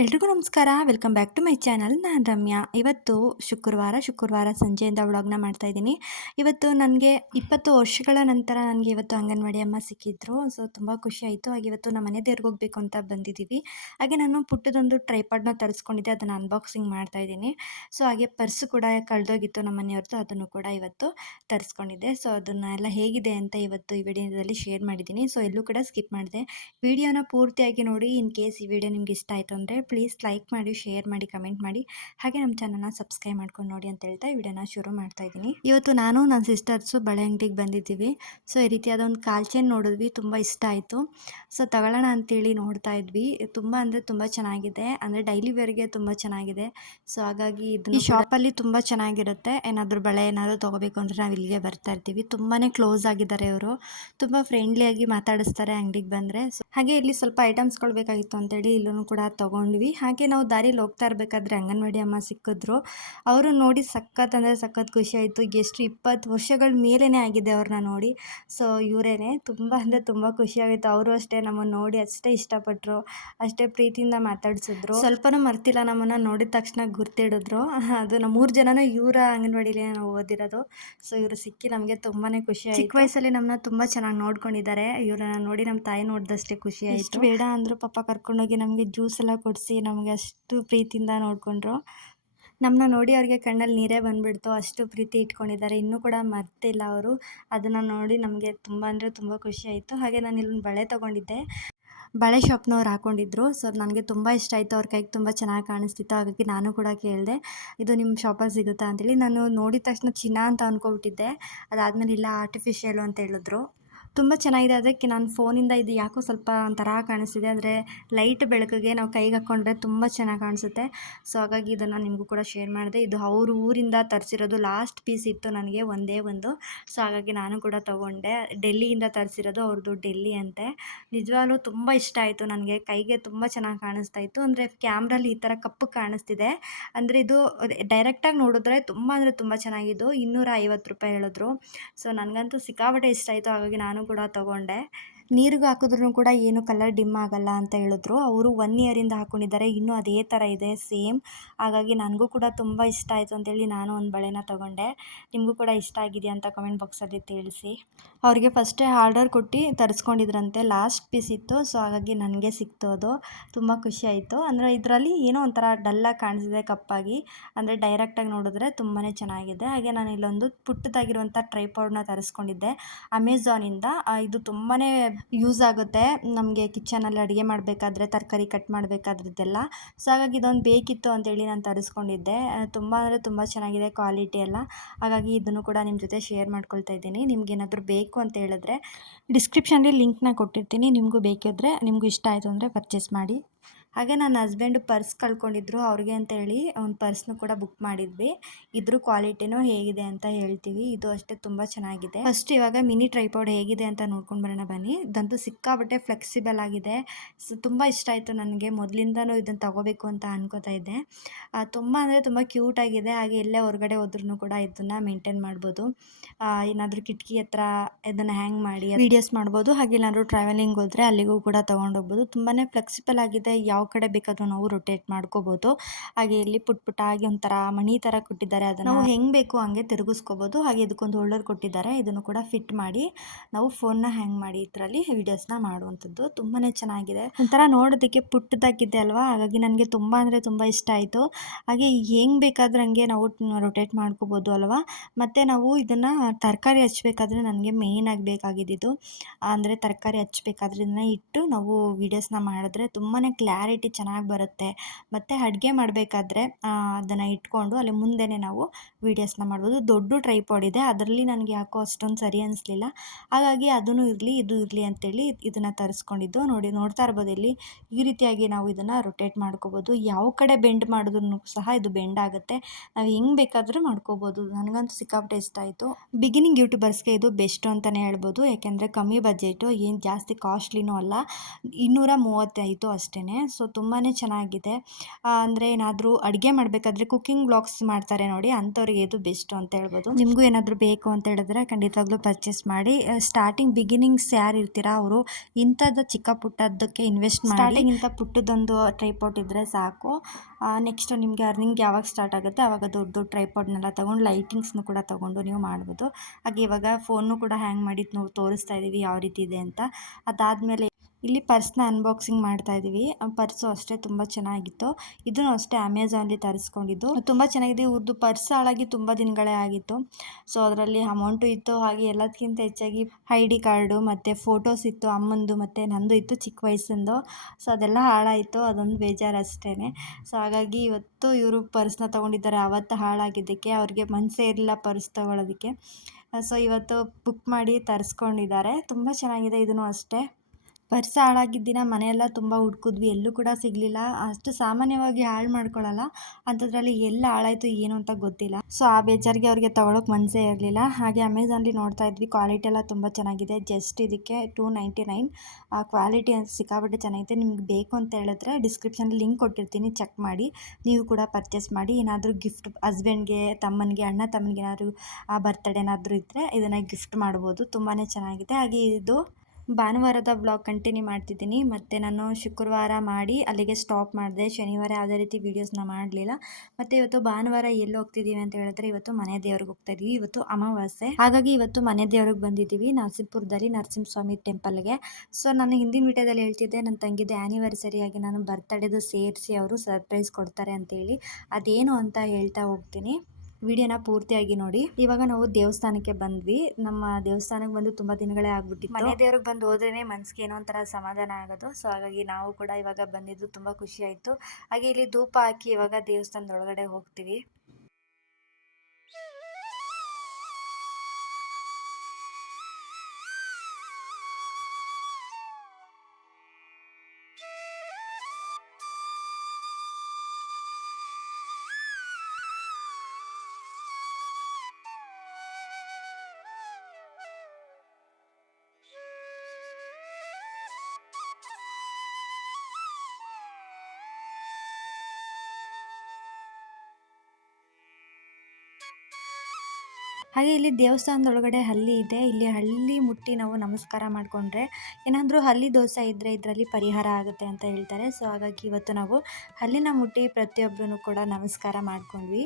ಎಲ್ರಿಗೂ ನಮಸ್ಕಾರ. Welcome back to my channel. ನಾನು ರಮ್ಯಾ. ಇವತ್ತು ಶುಕ್ರವಾರ ಸಂಜೆಯಿಂದ ವ್ಲಾಗ್ನ ಮಾಡ್ತಾಯಿದ್ದೀನಿ. ಇವತ್ತು ನನಗೆ 20 ವರ್ಷಗಳ ನಂತರ ನನಗೆ ಇವತ್ತು ಅಂಗನವಾಡಿ ಅಮ್ಮ ಸಿಕ್ಕಿದ್ರು. ಸೊ ತುಂಬ ಖುಷಿ ಆಯಿತು. ಹಾಗೆ ಇವತ್ತು ನಮ್ಮ ಮನೆ ದೇವ್ರಿಗೆ ಹೋಗಬೇಕು ಅಂತ ಬಂದಿದ್ದೀವಿ. ಹಾಗೆ ನಾನು ಪುಟ್ಟದೊಂದು ಟ್ರೈಪಾಡ್ನ ತರಿಸ್ಕೊಂಡಿದ್ದೆ, ಅದನ್ನು ಅನ್ಬಾಕ್ಸಿಂಗ್ ಮಾಡ್ತಾಯಿದ್ದೀನಿ. ಸೊ ಹಾಗೆ ಪರ್ಸು ಕೂಡ ಕಳೆದೋಗಿತ್ತು ನಮ್ಮ ಮನೆಯವ್ರದ್ದು, ಅದನ್ನು ಕೂಡ ಇವತ್ತು ತರಿಸ್ಕೊಂಡಿದ್ದೆ. ಸೊ ಅದನ್ನೆಲ್ಲ ಹೇಗಿದೆ ಅಂತ ಇವತ್ತು ಈ ವಿಡಿಯೋದಲ್ಲಿ ಶೇರ್ ಮಾಡಿದ್ದೀನಿ. ಸೊ ಎಲ್ಲೂ ಕೂಡ ಸ್ಕಿಪ್ ಮಾಡಿದೆ. ವಿಡಿಯೋನ ಪೂರ್ತಿಯಾಗಿ ನೋಡಿ. ಇನ್ ಕೇಸ್ ಈ ವಿಡಿಯೋ ನಿಮ್ಗೆ ಇಷ್ಟ ಆಯಿತು ಅಂದರೆ ಪ್ಲೀಸ್ ಲೈಕ್ ಮಾಡಿ, ಶೇರ್ ಮಾಡಿ, ಕಮೆಂಟ್ ಮಾಡಿ, ಹಾಗೆ ನಮ್ಮ ಚಾನಲ್ನ ಸಬ್ಸ್ಕ್ರೈಬ್ ಮಾಡ್ಕೊಂಡು ನೋಡಿ ಅಂತ ಹೇಳ್ತಾ ವಿಡಿಯೋನ ಶುರು ಮಾಡ್ತಾ ಇದ್ದೀನಿ. ಇವತ್ತು ನಾನು ನನ್ನ ಸಿಸ್ಟರ್ಸು ಬಳೆ ಅಂಗಡಿಗೆ ಬಂದಿದ್ದೀವಿ. ಸೊ ಈ ರೀತಿಯಾದ ಒಂದು ಕಾಲ್ ಚೈನ್ ನೋಡಿದ್ವಿ, ತುಂಬ ಇಷ್ಟ ಆಯಿತು. ಸೊ ತಗೊಳ್ಳೋಣ ಅಂತೇಳಿ ನೋಡ್ತಾ ಇದ್ವಿ. ತುಂಬ ಅಂದರೆ ತುಂಬ ಚೆನ್ನಾಗಿದೆ, ಅಂದರೆ ಡೈಲಿ ವೇರ್ಗೆ ತುಂಬ ಚೆನ್ನಾಗಿದೆ. ಸೊ ಹಾಗಾಗಿ ಈ ಶಾಪಲ್ಲಿ ತುಂಬ ಚೆನ್ನಾಗಿರುತ್ತೆ. ಏನಾದರೂ ಬಳೆ ಏನಾದರೂ ತೊಗೋಬೇಕು ಅಂದರೆ ನಾವು ಇಲ್ಲಿಗೆ ಬರ್ತಾ ಇರ್ತೀವಿ. ತುಂಬಾ ಕ್ಲೋಸ್ ಆಗಿದ್ದಾರೆ ಇವರು, ತುಂಬ ಫ್ರೆಂಡ್ಲಿಯಾಗಿ ಮಾತಾಡಿಸ್ತಾರೆ ಅಂಗಡಿಗೆ ಬಂದರೆ. ಸೊ ಹಾಗೆ ಇಲ್ಲಿ ಸ್ವಲ್ಪ ಐಟಮ್ಸ್ಗಳು ಬೇಕಾಗಿತ್ತು ಅಂತೇಳಿ ಇಲ್ಲೂ ಕೂಡ ತೊಗೊಂಡ್ವಿ. ಹಾಗೆ ನಾವು ದಾರಿಲಿ ಹೋಗ್ತಾ ಇರಬೇಕಾದ್ರೆ ಅಂಗನವಾಡಿ ಅಮ್ಮ ಸಿಕ್ಕಿದ್ರು. ಅವರು ನೋಡಿ ಸಖತ್ ಅಂದರೆ ಸಖತ್ ಖುಷಿ ಆಯಿತು. ಎಷ್ಟು 20 ವರ್ಷಗಳ ಮೇಲೇ ಆಗಿದೆ ಅವ್ರನ್ನ ನೋಡಿ. ಸೊ ಇವರೇನೆ, ತುಂಬ ಅಂದರೆ ತುಂಬ ಖುಷಿಯಾಗಿತ್ತು. ಅವರು ಅಷ್ಟೇ ನಮ್ಮನ್ನು ನೋಡಿ ಅಷ್ಟೇ ಇಷ್ಟಪಟ್ಟರು, ಅಷ್ಟೇ ಪ್ರೀತಿಯಿಂದ ಮಾತಾಡಿಸಿದ್ರು. ಸ್ವಲ್ಪನೂ ಮರ್ತಿಲ್ಲ, ನಮ್ಮನ್ನು ನೋಡಿದ ತಕ್ಷಣ ಗುರ್ತಿಡಿದ್ರು. ಅದು ನಮ್ಮ 3 ಜನನೂ ಇವರ ಅಂಗನವಾಡಿಲೇ ನಾವು ಓದಿರೋದು. ಸೊ ಇವರು ಸಿಕ್ಕಿ ನಮಗೆ ತುಂಬಾ ಖುಷಿ ಆಯಿತು. ಚಿಕ್ಕ ವಯಸ್ಸಲ್ಲಿ ನಮ್ಮನ್ನ ತುಂಬ ಚೆನ್ನಾಗಿ ನೋಡ್ಕೊಂಡಿದ್ದಾರೆ. ಇವ್ರನ್ನ ನೋಡಿ ನಮ್ಮ ತಾಯಿ ನೋಡಿದಷ್ಟೇ ಖುಷಿ ಆಯಿತು. ಬೇಡ ಅಂದರೂ ಪಾಪ ಕರ್ಕೊಂಡೋಗಿ ನಮಗೆ ಜ್ಯೂಸ್ ಎಲ್ಲ ಕೊಡಿಸಿ ನಮಗೆ ಅಷ್ಟು ಪ್ರೀತಿಯಿಂದ ನೋಡಿಕೊಂಡ್ರು. ನಮ್ಮನ್ನ ನೋಡಿ ಅವ್ರಿಗೆ ಕಣ್ಣಲ್ಲಿ ನೀರೇ ಬಂದುಬಿಡ್ತು, ಅಷ್ಟು ಪ್ರೀತಿ ಇಟ್ಕೊಂಡಿದ್ದಾರೆ. ಇನ್ನೂ ಕೂಡ ಮರ್ತಿಲ್ಲ ಅವರು. ಅದನ್ನು ನೋಡಿ ನಮಗೆ ತುಂಬ ಅಂದರೆ ತುಂಬ ಖುಷಿ ಆಯಿತು. ಹಾಗೆ ನಾನು ಇಲ್ಲೊಂದು ಬಳೆ ತೊಗೊಂಡಿದ್ದೆ, ಬಳೆ ಶಾಪ್ನವ್ರು ಹಾಕ್ಕೊಂಡಿದ್ರು. ಸೊ ನನಗೆ ತುಂಬ ಇಷ್ಟ ಆಯಿತು, ಅವ್ರ ಕೈಗೆ ತುಂಬ ಚೆನ್ನಾಗಿ ಕಾಣಿಸ್ತಿತ್ತು. ಹಾಗಾಗಿ ನಾನು ಕೂಡ ಕೇಳಿದೆ, ಇದು ನಿಮ್ಮ ಶಾಪಲ್ಲಿ ಸಿಗುತ್ತಾ ಅಂತೇಳಿ. ನಾನು ನೋಡಿದ ತಕ್ಷಣ ಚಿನ್ನ ಅಂತ ಅಂದ್ಕೊಬಿಟ್ಟಿದ್ದೆ. ಅದಾದಮೇಲೆ ಇಲ್ಲ, ಆರ್ಟಿಫಿಷಿಯಲು ಅಂತ ಹೇಳಿದ್ರು. ತುಂಬ ಚೆನ್ನಾಗಿದೆ. ಅದಕ್ಕೆ ನಾನು ಫೋನಿಂದ ಇದು ಯಾಕೋ ಸ್ವಲ್ಪ ಒಂಥರ ಕಾಣಿಸ್ತಿದೆ, ಅಂದರೆ ಲೈಟ್ ಬೆಳಕಿಗೆ ನಾವು ಕೈಗೆ ಹಾಕ್ಕೊಂಡ್ರೆ ತುಂಬ ಚೆನ್ನಾಗಿ ಕಾಣಿಸುತ್ತೆ. ಸೊ ಹಾಗಾಗಿ ಇದನ್ನು ನಿಮಗೂ ಕೂಡ ಶೇರ್ ಮಾಡಿದೆ. ಇದು ಅವ್ರ ಊರಿಂದ ತರಿಸಿರೋದು, ಲಾಸ್ಟ್ ಪೀಸ್ ಇತ್ತು ನನಗೆ ಒಂದೇ ಒಂದು. ಸೊ ಹಾಗಾಗಿ ನಾನು ಕೂಡ ತೊಗೊಂಡೆ. ಡೆಲ್ಲಿಯಿಂದ ತರಿಸಿರೋದು, ಅವ್ರದ್ದು ಡೆಲ್ಲಿ ಅಂತೆ. ನಿಜವಾಗ್ಲೂ ತುಂಬ ಇಷ್ಟ ಆಯಿತು ನನಗೆ. ಕೈಗೆ ತುಂಬ ಚೆನ್ನಾಗಿ ಕಾಣಿಸ್ತಾ ಇತ್ತು, ಅಂದರೆ ಕ್ಯಾಮ್ರಲ್ಲಿ ಈ ಥರ ಕಪ್ಪು ಕಾಣಿಸ್ತಿದೆ. ಅಂದರೆ ಇದು ಡೈರೆಕ್ಟಾಗಿ ನೋಡಿದ್ರೆ ತುಂಬ ಅಂದರೆ ತುಂಬ ಚೆನ್ನಾಗಿದ್ದು. 250 ರೂಪಾಯಿ ಹೇಳಿದ್ರು. ಸೊ ನನಗಂತೂ ಸಿಕ್ಕಾಪಟ್ಟೆ ಇಷ್ಟ ಆಯಿತು. ಹಾಗಾಗಿ ನಾನು ಕೂಡ ತೊಗೊಂಡೆ. ನೀರಿಗೂ ಹಾಕಿದ್ರೂ ಕೂಡ ಏನು ಕಲರ್ ಡಿಮ್ ಆಗಲ್ಲ ಅಂತ ಹೇಳಿದ್ರು. ಅವರು 1 ಇಯರಿಂದ ಹಾಕ್ಕೊಂಡಿದ್ದಾರೆ, ಇನ್ನೂ ಅದೇ ಥರ ಇದೆ ಸೇಮ್. ಹಾಗಾಗಿ ನನಗೂ ಕೂಡ ತುಂಬ ಇಷ್ಟ ಆಯಿತು ಅಂತೇಳಿ ನಾನು ಒಂದು ಬಳೆನ ತೊಗೊಂಡೆ. ನಿಮಗೂ ಕೂಡ ಇಷ್ಟ ಆಗಿದೆಯಾ ಅಂತ ಕಮೆಂಟ್ ಬಾಕ್ಸಲ್ಲಿ ತಿಳಿಸಿ. ಅವರಿಗೆ ಫಸ್ಟೇ ಆರ್ಡರ್ ಕೊಟ್ಟು ತರಿಸ್ಕೊಂಡಿದ್ರಂತೆ, ಲಾಸ್ಟ್ ಪೀಸ್ ಇತ್ತು. ಸೊ ಹಾಗಾಗಿ ನನಗೆ ಸಿಕ್ತು ಅದು. ತುಂಬ ಖುಷಿ ಆಯಿತು. ಅಂದರೆ ಇದರಲ್ಲಿ ಏನೋ ಒಂಥರ ಡಲ್ಲಾಗಿ ಕಾಣಿಸಿದೆ ಕಪ್ಪಾಗಿ, ಅಂದರೆ ಡೈರೆಕ್ಟಾಗಿ ನೋಡಿದ್ರೆ ತುಂಬಾ ಚೆನ್ನಾಗಿದೆ. ಹಾಗೆ ನಾನು ಇಲ್ಲೊಂದು ಪುಟ್ಟದಾಗಿರುವಂಥ ಟ್ರೈಪಾಡ್ನ ತರಿಸ್ಕೊಂಡಿದ್ದೆ ಅಮೆಝಾನಿಂದ. ಇದು ತುಂಬಾ ಯೂಸ್ ಆಗುತ್ತೆ ನಮಗೆ ಕಿಚನಲ್ಲಿ ಅಡುಗೆ ಮಾಡಬೇಕಾದ್ರೆ, ತರಕಾರಿ ಕಟ್ ಮಾಡಬೇಕಾದ್ರದ್ದೆಲ್ಲ. ಸೊ ಹಾಗಾಗಿ ಇದೊಂದು ಬೇಕಿತ್ತು ಅಂತೇಳಿ ನಾನು ತರಿಸ್ಕೊಂಡಿದ್ದೆ. ತುಂಬ ಅಂದರೆ ತುಂಬ ಚೆನ್ನಾಗಿದೆ ಕ್ವಾಲಿಟಿ ಎಲ್ಲ. ಹಾಗಾಗಿ ಇದನ್ನು ಕೂಡ ನಿಮ್ಮ ಜೊತೆ ಶೇರ್ ಮಾಡ್ಕೊಳ್ತಾ ಇದ್ದೀನಿ. ನಿಮ್ಗೇನಾದರೂ ಬೇಕು ಅಂತ ಹೇಳಿದ್ರೆ ಡಿಸ್ಕ್ರಿಪ್ಷನಲ್ಲಿ ಲಿಂಕ್ನ ಕೊಟ್ಟಿರ್ತೀನಿ. ನಿಮಗೂ ಬೇಕಿದ್ರೆ, ನಿಮಗೂ ಇಷ್ಟ ಆಯಿತು ಅಂದರೆ ಪರ್ಚೇಸ್ ಮಾಡಿ. ಹಾಗೆ ನನ್ನ ಹಸ್ಬೆಂಡು ಪರ್ಸ್ ಕಳ್ಕೊಂಡಿದ್ರು, ಅವ್ರಿಗೆ ಅಂತೇಳಿ ಒಂದು ಪರ್ಸ್ನು ಕೂಡ ಬುಕ್ ಮಾಡಿದ್ವಿ. ಇದ್ರ ಕ್ವಾಲಿಟಿನೂ ಹೇಗಿದೆ ಅಂತ ಹೇಳ್ತೀವಿ. ಇದು ಅಷ್ಟೇ ತುಂಬ ಚೆನ್ನಾಗಿದೆ. ಫಸ್ಟ್ ಇವಾಗ ಮಿನಿ ಟ್ರೈಪಾಡ್ ಹೇಗಿದೆ ಅಂತ ನೋಡ್ಕೊಂಡು ಬರೋಣ ಬನ್ನಿ. ಇದಂತೂ ಸಿಕ್ಕಾಬಟ್ಟೆ ಫ್ಲೆಕ್ಸಿಬಲ್ ಆಗಿದೆ. ಸೊ ತುಂಬ ಇಷ್ಟ ಆಯಿತು ನನಗೆ. ಮೊದಲಿಂದನೂ ಇದನ್ನು ತಗೋಬೇಕು ಅಂತ ಅನ್ಕೋತಾ ಇದ್ದೆ. ತುಂಬ ಅಂದರೆ ತುಂಬ ಕ್ಯೂಟಾಗಿದೆ. ಹಾಗೆ ಎಲ್ಲೇ ಹೊರಗಡೆ ಹೋದ್ರೂ ಕೂಡ ಇದನ್ನು ಮೇಂಟೈನ್ ಮಾಡ್ಬೋದು. ಏನಾದರೂ ಕಿಟಕಿ ಹತ್ರ ಇದನ್ನು ಹ್ಯಾಂಗ್ ಮಾಡಿ ವೀಡಿಯೋಸ್ ಮಾಡ್ಬೋದು. ಹಾಗೆ ಏನಾದರೂ ಟ್ರಾವೆಲಿಂಗ್ ಹೋದರೆ ಅಲ್ಲಿಗೂ ಕೂಡ ತೊಗೊಂಡೋಗ್ಬೋದು. ತುಂಬಾ ಫ್ಲೆಕ್ಸಿಬಲ್ ಆಗಿದೆ. ಯಾವ ಕಡೆ ಬೇಕಾದರೂ ನಾವು ರೊಟೇಟ್ ಮಾಡ್ಕೋಬೋದು. ಹಾಗೆ ಇಲ್ಲಿ ಪುಟ್ಟಾಗಿ ಒಂಥರ ಮಣಿ ಥರ ಕೊಟ್ಟಿದ್ದಾರೆ, ಅದನ್ನು ನಾವು ಹೆಂಗೆ ಬೇಕು ಹಂಗೆ ತಿರುಗಿಸ್ಕೋಬೋದು. ಹಾಗೆ ಇದಕ್ಕೊಂದು ಹೋಲ್ಡರ್ ಕೊಟ್ಟಿದ್ದಾರೆ, ಇದನ್ನು ಕೂಡ ಫಿಟ್ ಮಾಡಿ ನಾವು ಫೋನ್ನ ಹ್ಯಾಂಗ್ ಮಾಡಿ ಇದರಲ್ಲಿ ವೀಡಿಯೋಸ್ನ ಮಾಡುವಂಥದ್ದು. ತುಂಬಾ ಚೆನ್ನಾಗಿದೆ, ಒಂಥರ ನೋಡೋದಕ್ಕೆ ಪುಟ್ಟದಾಗಿದೆ ಅಲ್ವಾ. ಹಾಗಾಗಿ ನನಗೆ ತುಂಬ ಅಂದರೆ ತುಂಬ ಇಷ್ಟ ಆಯಿತು. ಹಾಗೆ ಹೆಂಗೆ ಬೇಕಾದ್ರೆ ಹಂಗೆ ನಾವು ರೊಟೇಟ್ ಮಾಡ್ಕೋಬೋದು ಅಲ್ವಾ. ಮತ್ತು ನಾವು ಇದನ್ನು ತರಕಾರಿ ಹಚ್ಬೇಕಾದ್ರೆ ನನಗೆ ಮೇಯ್ನಾಗಿ ಬೇಕಾಗಿದ್ದು, ಅಂದರೆ ತರಕಾರಿ ಹಚ್ಬೇಕಾದ್ರೆ ಇದನ್ನ ಇಟ್ಟು ನಾವು ವೀಡಿಯೋಸ್ನ ಮಾಡಿದ್ರೆ ತುಂಬಾ ಕ್ಲಾರಿಟಿ ಚೆನ್ನಾಗಿ ಬರುತ್ತೆ. ಮತ್ತು ಅಡುಗೆ ಮಾಡಬೇಕಾದ್ರೆ ಅದನ್ನು ಇಟ್ಕೊಂಡು ಅಲ್ಲಿ ಮುಂದೆನೇ ನಾವು ವೀಡಿಯೋಸ್ನ ಮಾಡ್ಬೋದು. ದೊಡ್ಡ ಟ್ರೈಪಾಡ್ ಇದೆ, ಅದರಲ್ಲಿ ನನಗೆ ಯಾಕೋ ಅಷ್ಟೊಂದು ಸರಿ ಅನಿಸ್ಲಿಲ್ಲ. ಹಾಗಾಗಿ ಅದನ್ನು ಇರಲಿ ಇದು ಇರಲಿ ಅಂತೇಳಿ ಇದನ್ನು ತರಿಸ್ಕೊಂಡಿದ್ದು. ನೋಡ್ತಾ ಇರ್ಬೋದು ಇಲ್ಲಿ ಈ ರೀತಿಯಾಗಿ ನಾವು ಇದನ್ನು ರೊಟೇಟ್ ಮಾಡ್ಕೋಬೋದು. ಯಾವ ಕಡೆ ಬೆಂಡ್ ಮಾಡಿದ್ರು ಸಹ ಇದು ಬೆಂಡ್ ಆಗುತ್ತೆ. ನಾವು ಹೆಂಗೆ ಬೇಕಾದರೂ ಮಾಡ್ಕೋಬೋದು. ನನಗಂತೂ ಸಿಕ್ಕಾಪಟ್ಟೆ ಇಷ್ಟ ಆಯಿತು. ಬಿಗಿನಿಂಗ್ ಯೂಟ್ಯೂಬರ್ಸ್ಗೆ ಇದು ಬೆಸ್ಟು ಅಂತಲೇ ಹೇಳ್ಬೋದು. ಯಾಕೆಂದರೆ ಕಮ್ಮಿ ಬಜೆಟು, ಏನು ಜಾಸ್ತಿ ಕಾಸ್ಟ್ಲಿನೂ ಅಲ್ಲ. 235 ಅಷ್ಟೇ. ಸೊ ಸೊ ತುಂಬಾ ಚೆನ್ನಾಗಿದೆ. ಅಂದರೆ ಏನಾದರೂ ಅಡುಗೆ ಮಾಡಬೇಕಾದ್ರೆ ಕುಕ್ಕಿಂಗ್ ಬ್ಲಾಗ್ಸ್ ಮಾಡ್ತಾರೆ ನೋಡಿ, ಅಂಥವ್ರಿಗೆ ಇದು ಬೆಸ್ಟು ಅಂತ ಹೇಳ್ಬೋದು. ನಿಮಗೂ ಏನಾದರೂ ಬೇಕು ಅಂತ ಹೇಳಿದ್ರೆ ಖಂಡಿತವಾಗ್ಲೂ ಪರ್ಚೇಸ್ ಮಾಡಿ. ಸ್ಟಾರ್ಟಿಂಗ್ ಬಿಗಿನಿಂಗ್ಸ್ ಯಾರು ಇರ್ತೀರಾ ಅವರು ಇಂಥದ್ದು ಚಿಕ್ಕ ಪುಟ್ಟದ್ದಕ್ಕೆ ಇನ್ವೆಸ್ಟ್ ಮಾಡಿ. ಸ್ಟಾರ್ಟಿಂಗ್ ಇಂಥ ಪುಟ್ಟದೊಂದು ಟ್ರೈಪಾಡ್ ಇದ್ದರೆ ಸಾಕು. ನೆಕ್ಸ್ಟ್ ನಿಮಗೆ ಅರ್ನಿಂಗ್ ಯಾವಾಗ ಸ್ಟಾರ್ಟ್ ಆಗುತ್ತೆ ಆವಾಗ ದೊಡ್ಡ ದೊಡ್ಡ ಟ್ರೈಪಾಡ್ನೆಲ್ಲ ತೊಗೊಂಡು ಲೈಟಿಂಗ್ಸ್ನು ಕೂಡ ತೊಗೊಂಡು ನೀವು ಮಾಡ್ಬೋದು. ಹಾಗೆ ಇವಾಗ ಫೋನು ಕೂಡ ಹ್ಯಾಂಗ್ ಮಾಡಿ ತೋರಿಸ್ತಾ ಇದ್ದೀವಿ ಯಾವ ರೀತಿ ಇದೆ ಅಂತ. ಅದಾದಮೇಲೆ ಇಲ್ಲಿ ಪರ್ಸ್ನ ಅನ್ಬಾಕ್ಸಿಂಗ್ ಮಾಡ್ತಾ ಇದ್ದೀವಿ. ಪರ್ಸು ಅಷ್ಟೇ ತುಂಬ ಚೆನ್ನಾಗಿತ್ತು. ಇದನ್ನು ಅಷ್ಟೇ ಅಮೆಝಾನ್ಲಿ ತರಿಸ್ಕೊಂಡಿದ್ದು, ತುಂಬ ಚೆನ್ನಾಗಿದೆ. ಇವ್ರದ್ದು ಪರ್ಸ್ ಹಾಳಾಗಿ ತುಂಬ ದಿನಗಳೇ ಆಗಿತ್ತು. ಸೊ ಅದರಲ್ಲಿ ಅಮೌಂಟು ಇತ್ತು, ಹಾಗೆ ಎಲ್ಲದಕ್ಕಿಂತ ಹೆಚ್ಚಾಗಿ ID ಕಾರ್ಡು ಮತ್ತು ಫೋಟೋಸ್ ಇತ್ತು, ಅಮ್ಮಂದು ಮತ್ತು ನಂದು ಇತ್ತು ಚಿಕ್ಕ ವಯಸ್ಸಿಂದು. ಸೊ ಅದೆಲ್ಲ ಹಾಳಾಯಿತು, ಅದೊಂದು ಬೇಜಾರು ಅಷ್ಟೇ. ಸೊ ಹಾಗಾಗಿ ಇವತ್ತು ಇವರು ಪರ್ಸ್ನ ತೊಗೊಂಡಿದ್ದಾರೆ. ಆವತ್ತು ಹಾಳಾಗಿದ್ದಕ್ಕೆ ಅವ್ರಿಗೆ ಮನಸ್ಸೇ ಇರಲಿಲ್ಲ ಪರ್ಸ್ ತೊಗೊಳೋದಕ್ಕೆ. ಸೊ ಇವತ್ತು ಬುಕ್ ಮಾಡಿ ತರಿಸ್ಕೊಂಡಿದ್ದಾರೆ. ತುಂಬ ಚೆನ್ನಾಗಿದೆ ಇದೂ ಅಷ್ಟೇ. ಪರ್ಸ್ ಹಾಳಾಗಿದ್ದ ದಿನ ಮನೆಯೆಲ್ಲ ತುಂಬ ಹುಡ್ಕಿದ್ವಿ, ಎಲ್ಲೂ ಕೂಡ ಸಿಗಲಿಲ್ಲ. ಅಷ್ಟು ಸಾಮಾನ್ಯವಾಗಿ ಹಾಳು ಮಾಡ್ಕೊಳ್ಳಲ್ಲ, ಅಂಥದ್ರಲ್ಲಿ ಎಲ್ಲ ಹಾಳಾಯಿತು ಏನು ಅಂತ ಗೊತ್ತಿಲ್ಲ. ಸೊ ಆ ಬೇಜಾರಿಗೆ ಅವ್ರಿಗೆ ತೊಗೊಳಕ್ಕೆ ಮನಸ್ಸೇ ಇರಲಿಲ್ಲ. ಹಾಗೆ ಅಮೆಝಾನ್ಲಿ ನೋಡ್ತಾ ಇದ್ವಿ, ಕ್ವಾಲಿಟಿ ಎಲ್ಲ ತುಂಬ ಚೆನ್ನಾಗಿದೆ. ಜಸ್ಟ್ ಇದಕ್ಕೆ 299. ಕ್ವಾಲಿಟಿ ಸಿಕ್ಕಾಪಟ್ಟೆ ಚೆನ್ನಾಗಿದೆ. ನಿಮ್ಗೆ ಬೇಕು ಅಂತ ಹೇಳಿದ್ರೆ ಡಿಸ್ಕ್ರಿಪ್ಷನಲ್ಲಿ ಲಿಂಕ್ ಕೊಟ್ಟಿರ್ತೀನಿ, ಚೆಕ್ ಮಾಡಿ ನೀವು ಕೂಡ ಪರ್ಚೇಸ್ ಮಾಡಿ. ಏನಾದರೂ ಗಿಫ್ಟ್ ಹಸ್ಬೆಂಡ್ಗೆ, ತಮ್ಮನಿಗೆ, ಅಣ್ಣ ತಮ್ಮನಿಗೆ ಏನಾದರೂ ಬರ್ತಡೇ ಏನಾದರೂ ಇದ್ದರೆ ಇದನ್ನು ಗಿಫ್ಟ್ ಮಾಡ್ಬೋದು. ತುಂಬಾ ಚೆನ್ನಾಗಿದೆ. ಹಾಗೆ ಇದು ಭಾನುವಾರದ ಬ್ಲಾಗ್ ಕಂಟಿನ್ಯೂ ಮಾಡ್ತಿದ್ದೀನಿ. ಮತ್ತು ನಾನು ಶುಕ್ರವಾರ ಮಾಡಿ ಅಲ್ಲಿಗೆ ಸ್ಟಾಪ್ ಮಾಡಿದೆ. ಶನಿವಾರ ಯಾವುದೇ ರೀತಿ ವೀಡಿಯೋಸ್ನ ಮಾಡಲಿಲ್ಲ. ಮತ್ತು ಇವತ್ತು ಭಾನುವಾರ ಎಲ್ಲಿ ಹೋಗ್ತಿದ್ದೀವಿ ಅಂತ ಹೇಳಿದ್ರೆ ಇವತ್ತು ಮನೆ ದೇವ್ರಿಗೆ ಹೋಗ್ತಾ ಇದ್ದೀವಿ. ಇವತ್ತು ಅಮಾವಾಸ್ಯೆ, ಹಾಗಾಗಿ ಇವತ್ತು ಮನೆ ದೇವ್ರಿಗೆ ಬಂದಿದ್ದೀವಿ ನರಸೀಪುರದಲ್ಲಿ ನರಸಿಂಹಸ್ವಾಮಿ ಟೆಂಪಲ್ಗೆ. ಸೊ ನಾನು ಹಿಂದಿನ ವಿಡಿಯೋದಲ್ಲಿ ಹೇಳ್ತಿದ್ದೆ ನನ್ನ ತಂಗಿದ್ದು ಆ್ಯನಿವರ್ಸರಿಯಾಗಿ ನಾನು ಬರ್ತಡೇದು ಸೇರಿಸಿ ಅವರು ಸರ್ಪ್ರೈಸ್ ಕೊಡ್ತಾರೆ ಅಂತೇಳಿ. ಅದೇನು ಅಂತ ಹೇಳ್ತಾ ಹೋಗ್ತೀನಿ, ವಿಡಿಯೋನ ಪೂರ್ತಿಯಾಗಿ ನೋಡಿ. ಇವಾಗ ನಾವು ದೇವಸ್ಥಾನಕ್ಕೆ ಬಂದ್ವಿ. ನಮ್ಮ ದೇವಸ್ಥಾನಕ್ಕೆ ಬಂದು ತುಂಬ ದಿನಗಳೇ ಆಗ್ಬಿಟ್ಟಿತ್ತು. ಮನೆ ದೇವ್ರಿಗೆ ಬಂದು ಹೋದ್ರೇ ಮನ್ಸಿಗೆ ಏನೋ ಒಂಥರ ಸಮಾಧಾನ ಆಗೋದು. ಸೊ ಹಾಗಾಗಿ ನಾವು ಕೂಡ ಇವಾಗ ಬಂದಿದ್ದು ತುಂಬ ಖುಷಿ ಆಯಿತು. ಹಾಗೆ ಇಲ್ಲಿ ಧೂಪ ಹಾಕಿ ಇವಾಗ ದೇವಸ್ಥಾನದ ಒಳಗಡೆ ಹೋಗ್ತೀವಿ. ಹಾಗೆ ಇಲ್ಲಿ ದೇವಸ್ಥಾನದೊಳಗಡೆ ಹಲ್ಲಿ ಇದೆ. ಇಲ್ಲಿ ಹಲ್ಲಿ ಮುಟ್ಟಿ ನಾವು ನಮಸ್ಕಾರ ಮಾಡಿಕೊಂಡ್ರೆ ಏನಾದರೂ ಹಲ್ಲಿ ದೋಷ ಇದ್ದರೆ ಇದರಲ್ಲಿ ಪರಿಹಾರ ಆಗುತ್ತೆ ಅಂತ ಹೇಳ್ತಾರೆ. ಸೊ ಹಾಗಾಗಿ ಇವತ್ತು ನಾವು ಹಲ್ಲಿನ ಮುಟ್ಟಿ ಪ್ರತಿಯೊಬ್ಬರೂ ಕೂಡ ನಮಸ್ಕಾರ ಮಾಡ್ಕೊಂಡ್ವಿ.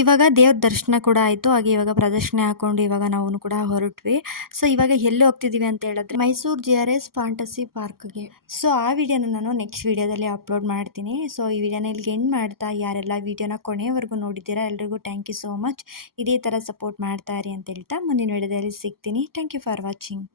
ಇವಾಗ ದೇವ್ರ ದರ್ಶನ ಕೂಡ ಆಯಿತು. ಹಾಗೆ ಇವಾಗ ಪ್ರದಕ್ಷಿಣೆ ಹಾಕ್ಕೊಂಡು ಇವಾಗ ನಾವು ಕೂಡ ಹೊರಟ್ವಿ. ಸೊ ಇವಾಗ ಎಲ್ಲಿ ಹೋಗ್ತಿದ್ದೀವಿ ಅಂತ ಹೇಳಿದ್ರೆ ಮೈಸೂರು GRS ಫ್ಯಾಂಟಸಿ ಪಾರ್ಕ್ಗೆ. ಸೊ ಆ ವಿಡಿಯೋನ ನಾನು ನೆಕ್ಸ್ಟ್ ವಿಡಿಯೋದಲ್ಲಿ ಅಪ್ಲೋಡ್ ಮಾಡ್ತೀನಿ. ಸೊ ಈ ವಿಡಿಯೋನ ಇಲ್ಲಿಗೆ ಎಂಡ್ ಮಾಡ್ತಾ, ಯಾರೆಲ್ಲ ವಿಡಿಯೋನ ಕೊನೆಯವರೆಗೂ ನೋಡಿದ್ದೀರಾ ಎಲ್ರಿಗೂ ಥ್ಯಾಂಕ್ ಯು ಸೋ ಮಚ್. ಇದೇ ಥರ ಸಪೋರ್ಟ್ ಮಾಡ್ತಾ ಇರಿ ಅಂತ ಹೇಳ್ತಾ ಮುಂದಿನ ವಿಡಿಯೋದಲ್ಲಿ ಸಿಗ್ತೀನಿ. Thank you for watching.